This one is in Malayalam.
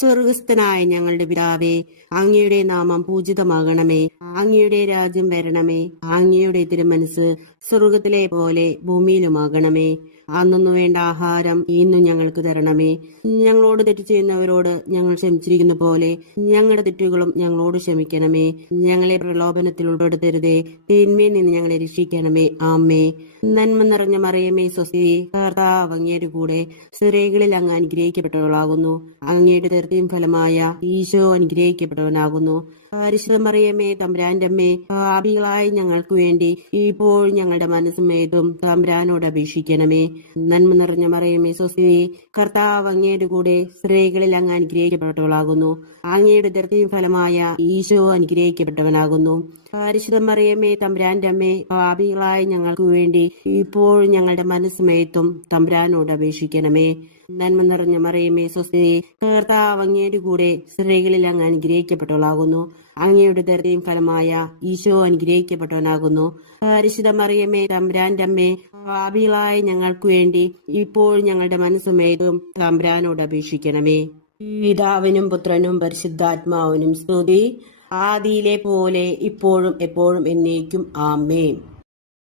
സ്വർഗസ്ഥനായ ഞങ്ങളുടെ പിതാവേ, അങ്ങയുടെ നാമം പൂജിതമാകണമേ. അങ്ങയുടെ രാജ്യം വരണമേ. അങ്ങയുടെ തിരുമനസ് സ്വർഗത്തിലെ പോലെ ഭൂമിയിലുമാകണമേ. അന്നു വേണ്ട ആഹാരം ഇന്നും ഞങ്ങൾക്ക് തരണമേ. ഞങ്ങളോട് തെറ്റ് ചെയ്യുന്നവരോട് ഞങ്ങൾ ക്ഷമിച്ചിരിക്കുന്ന പോലെ ഞങ്ങളുടെ തെറ്റുകളും ഞങ്ങളോട് ക്ഷമിക്കണമേ. ഞങ്ങളെ പ്രലോഭനത്തിൽ ഉൾപ്പെടുത്തരുതേ, തിന്മയിൽ നിന്ന് ഞങ്ങളെ രക്ഷിക്കണമേ. ആമേ. നന്മ നിറഞ്ഞ മറിയമേ, സ്വസ്തി, കർത്താവ് അങ്ങയുടെ കൂടെ സ്ത്രീകളിൽ അങ്ങ് അനുഗ്രഹിക്കപ്പെട്ടവളാകുന്നു. അങ്ങയുടെ ഉദരത്തിൻ ഫലമായ ഈശോ അനുഗ്രഹിക്കപ്പെട്ടവനാകുന്നു. പരിശുദ്ധ മറിയമേ, തമ്പുരാന്റെ അമ്മേ, പാപികളായ ഞങ്ങൾക്ക് വേണ്ടി ഇപ്പോൾ ഞങ്ങളുടെ മനസ്സമേതും തമ്പുരാനോട് അപേക്ഷിക്കണമേ. നന്മ നിറഞ്ഞ മറിയമേ, സ്വസ്തി, കർത്താവ് അങ്ങയുടെ കൂടെ സ്ത്രീകളിൽ അങ്ങ് അനുഗ്രഹിക്കപ്പെട്ടവളാകുന്നു. അങ്ങയുടെ ഉദരത്തിൻ ഫലമായ ഈശോ അനുഗ്രഹിക്കപ്പെട്ടവനാകുന്നു. പരിശുദ്ധ മറിയമേ, തമ്പുരാന്റെ അമ്മേ, പാപികളായ ഞങ്ങൾക്ക് വേണ്ടി ഇപ്പോൾ ഞങ്ങളുടെ മനസ്സമേത്തും തമ്പുരാനോട് അപേക്ഷിക്കണമേ. നന്മ നിറഞ്ഞ മറിയമേ, സ്വസ്തി, കർത്താവ് അങ്ങയുടെ കൂടെ സ്ത്രീകളിൽ അങ്ങ് അനുഗ്രഹിക്കപ്പെട്ടവളാകുന്നു. അങ്ങയുടെ ഉദരത്തിൻ ഫലമായ ഈശോ അനുഗ്രഹിക്കപ്പെട്ടവനാകുന്നു. പരിശുദ്ധ മറിയമേ, തമ്പുരാന്റെ അമ്മേ, പാപികളായ ഞങ്ങൾക്ക് വേണ്ടി ഇപ്പോൾ ഞങ്ങളുടെ മനസ്സമേതും തമ്പുരാനോട് അപേക്ഷിക്കണമേ. പിതാവിനും പുത്രനും പരിശുദ്ധാത്മാവിനും സ്തുതി, ആദിയിലെ പോലെ ഇപ്പോഴും എപ്പോഴും എന്നേക്കും. ആമേൻ.